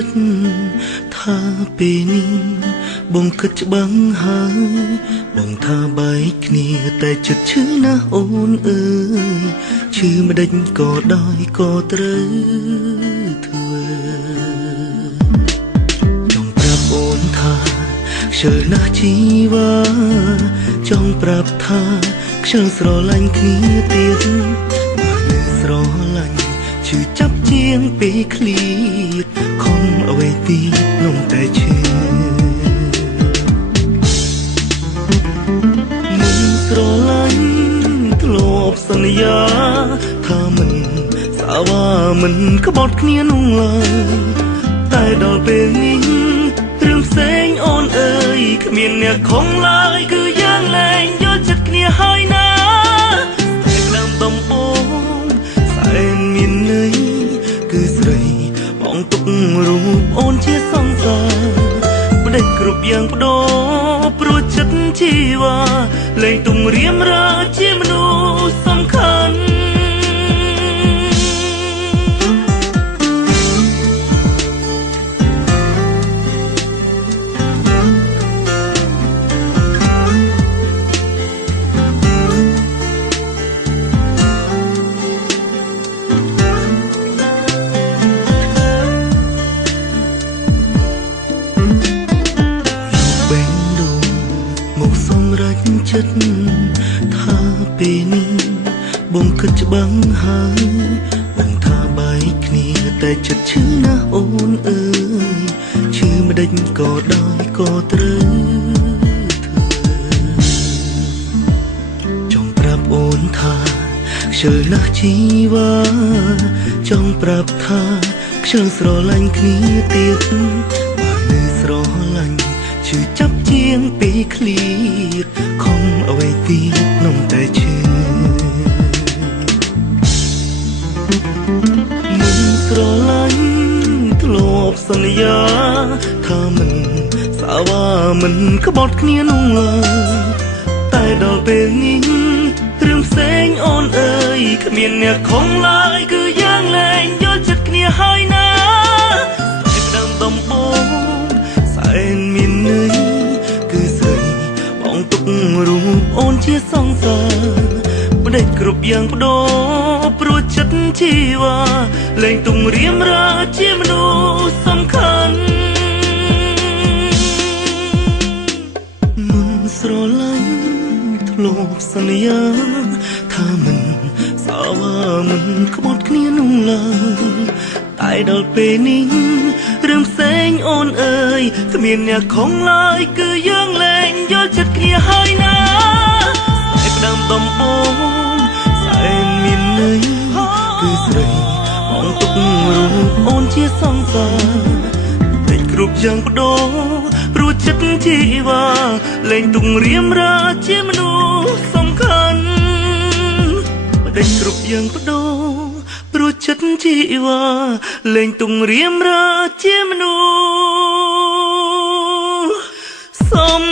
ចិត្តថាពេលនេះបងគិតច្បាំងហើយបងថាបែកគ្នាតែចិត្តឈឺណាស់អូនអើយឈឺមិនដេចក៏ដោយក៏ត្រូវធ្វើចង់ប្រាប់អូនថាខ្ជិលណាស់ជីវ៉ាចង់ប្រាប់ថាខ្ជិលស្រឡាញ់គ្នាទៀតបានស្រឡាញ់ឈឺចាប់ជាងពេលឃ្លាតខំអ្វីទៀតនំតែឈឺមិនស្រឡាញ់ធ្លាប់សន្យាថាមិនសាវ៉ាមិនក្បត់គ្នានោះឡើយតែដល់ពេលនេះរឿងផ្សេងអូនអើយគ្មានអ្នកខំឡើយគឺយ៉ាងលែងយល់ចិត្តគ្នាហើយណាតែដើមដំបូងសែនមានន័យគឺស្រីបងទុករូបអូនជាសង្សារផ្ដេចគ្រប់យ៉ាងបដូរព្រោះចិត្តជីវ៉ាលែងទុំរៀមរើជាមនុស្សសំខាន់ចិត្តថាពេលនេះបងគិតច្បាំងហើយបងថាបែកគ្នាតែចិត្តឈឺណាស់អូនអើយឈឺមិនដេចក៏ដោយក៏ត្រូវធ្វើចង់ប្រាប់អូនថាខ្ជិលណាស់ជីវ៉ាចង់ប្រាប់ថាខ្ជិលស្រឡាញ់គ្នាទៀតបានស្រឡាញ់ឈឺចាប់ជាងពេលឃ្លាតខំអ្វីទៀតនំតែឈឺមិនស្រឡាញ់ធ្លាប់សន្យាថាមិនសាវ៉ាមិនក្បត់គ្នានោះឡើយតែដល់ពេលនេះរឿងផ្សេងអូនអើយគ្មានអ្នកខំឡើយគឺយ៉ាងលែងយល់ចិត្តគ្នាហើយណាតែដើមដំបូងសែនមានន័យគឺស្រីបងទុករូបអូនជាសង្សារផ្ដេចគ្រប់យ៉ាងបដូរព្រោះចិត្តជីវ៉ាលែងទុំរៀមរើជាមនុស្សសំខាន់មិនស្រឡាញ់ធ្លាប់សន្យាថាមិនសាវ៉ាមិនក្បត់គ្នានោះឡើយតែដល់ពេលនេះរឿងផ្សេងអូនអើយគ្មានអ្នកខំឡើយគឺយើងលែងយល់ចិត្តគ្នាហើយណាតែផ្ដើមដំបូងសែនមានន័យគឺស្រីបងទុករូបអូនជាសង្សារតែគ្រប់យ៉ាងបដូរព្រោះចិត្តជីវ៉ាលែងទុំរៀមរើជាមនុស្សសំខាន់តែគ្រប់យ៉ាងបដូរព្រោះចិត្តជីវ៉ាលែងទុំរៀមរើជាមនុស្សសំ